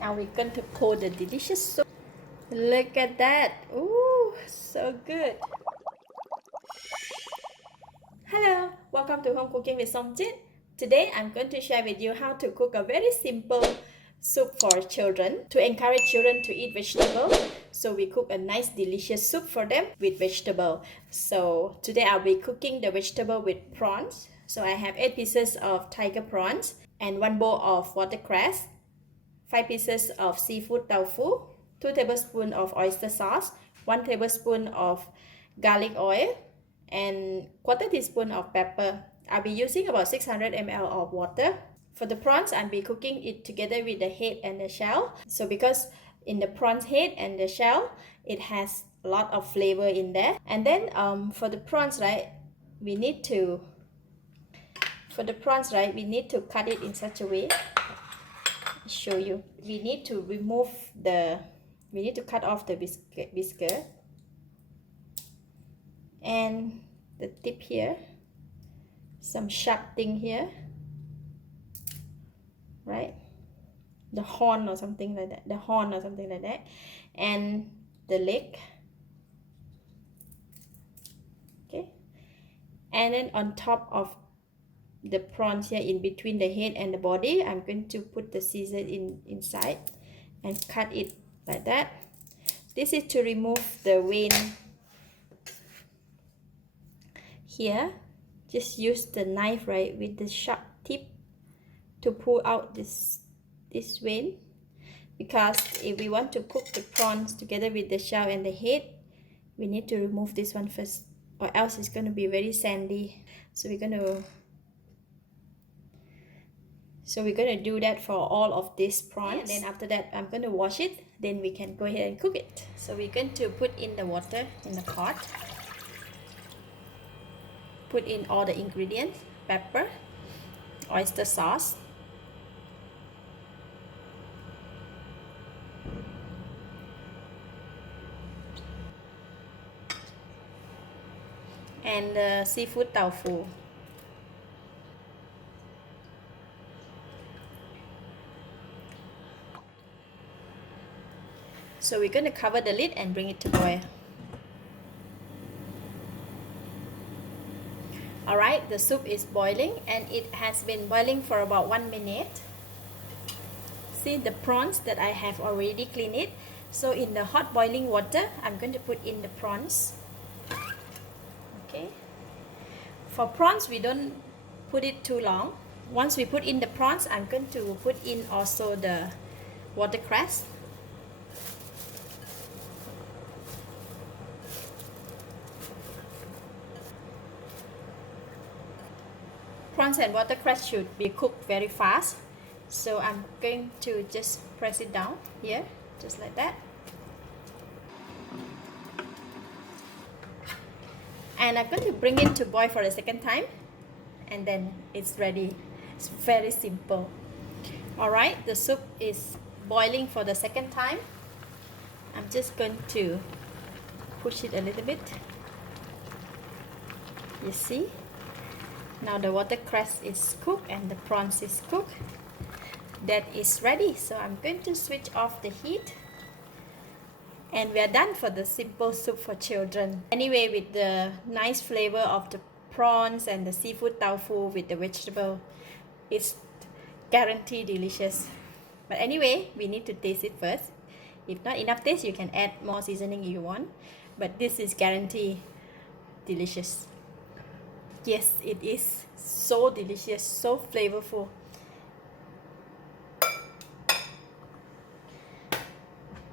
Now we're going to pour the delicious soup. Look at that. Ooh, so good. Hello, welcome to Home Cooking with Somjit. Today I'm going to share with you how to cook a very simple soup for children to encourage children to eat vegetable. So we cook a nice delicious soup for them with vegetable. So today I'll be cooking the vegetable with prawns. So I have 8 pieces of tiger prawns and 1 bowl of watercress, 5 pieces of seafood tofu, 2 tablespoons of oyster sauce, 1 tablespoon of garlic oil, and 1/4 teaspoon of pepper. I'll be using about 600 ml of water. For the prawns, I'll be cooking it together with the head and the shell. So because in the prawns head and the shell, it has a lot of flavor in there. And then for the prawns, right, we need to cut it in such a way. Show you. We need to cut off the whisker and the tip here, some sharp thing here, right, the horn or something like that, and the leg. Okay, and then on top of the prawns here, in between the head and the body, I'm going to put the scissors inside and cut it like that. This is to remove the vein here. Just use the knife, right, with the sharp tip to pull out this vein, because if we want to cook the prawns together with the shell and the head, we need to remove this one first, or else it's going to be very sandy. So we're going to do that for all of these prawns. And then after that, I'm going to wash it, then we can go ahead and cook it. So we're going to put in the water in the pot, put in all the ingredients: pepper, oyster sauce, and the seafood tofu. So we're going to cover the lid and bring it to boil. Alright, the soup is boiling and it has been boiling for about 1 minute. See the prawns that I have already cleaned it. So in the hot boiling water, I'm going to put in the prawns. Okay. For prawns, we don't put it too long. Once we put in the prawns, I'm going to put in also the watercress. Prawns and watercress should be cooked very fast, so I'm going to just press it down here, just like that. And I'm going to bring it to boil for the second time, and then it's ready. It's very simple. Alright, the soup is boiling for the second time. I'm just going to push it a little bit. You see? Now the watercress is cooked and the prawns is cooked. That is ready. So I'm going to switch off the heat. And we are done for the simple soup for children. Anyway, with the nice flavor of the prawns and the seafood tofu with the vegetable, it's guaranteed delicious. But anyway, we need to taste it first. If not enough taste, you can add more seasoning if you want. But this is guaranteed delicious. Yes, it is so delicious, so flavorful.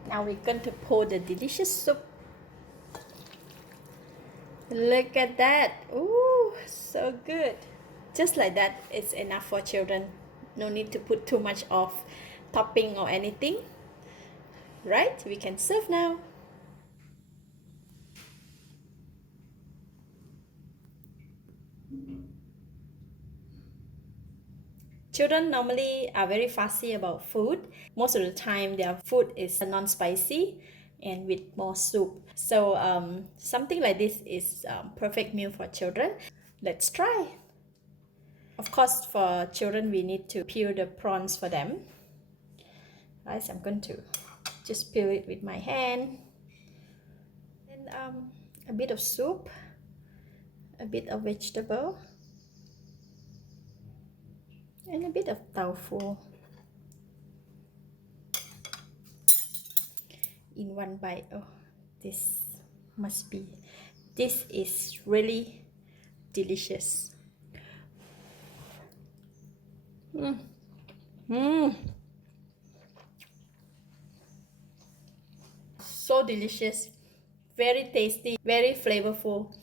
Now we're going to pour the delicious soup. Look at that. Ooh, so good. Just like that, it's enough for children. No need to put too much of topping or anything. Right? We can serve now. Children normally are very fussy about food. Most of the time their food is non-spicy and with more soup. So something like this is perfect meal for children. Let's try. Of course, for children we need to peel the prawns for them. rice. I'm going to just peel it with my hand. And a bit of soup, a bit of vegetable, and a bit of tofu in one bite. Oh, this is really delicious. So delicious, very tasty, very flavorful.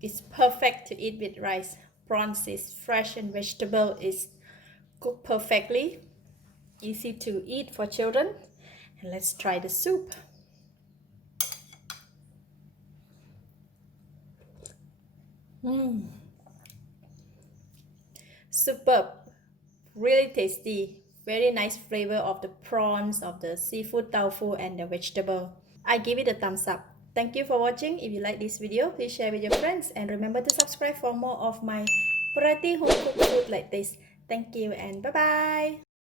It's perfect to eat with rice. Prawns is fresh and vegetable is cooked perfectly, easy to eat for children. And let's try the soup. Superb, really tasty, very nice flavor of the prawns, of the seafood tofu, and the vegetable. I give it a thumbs up. Thank you for watching. If you like this video, please share with your friends and remember to subscribe for more of my variety home cooked food like this. Thank you and bye bye.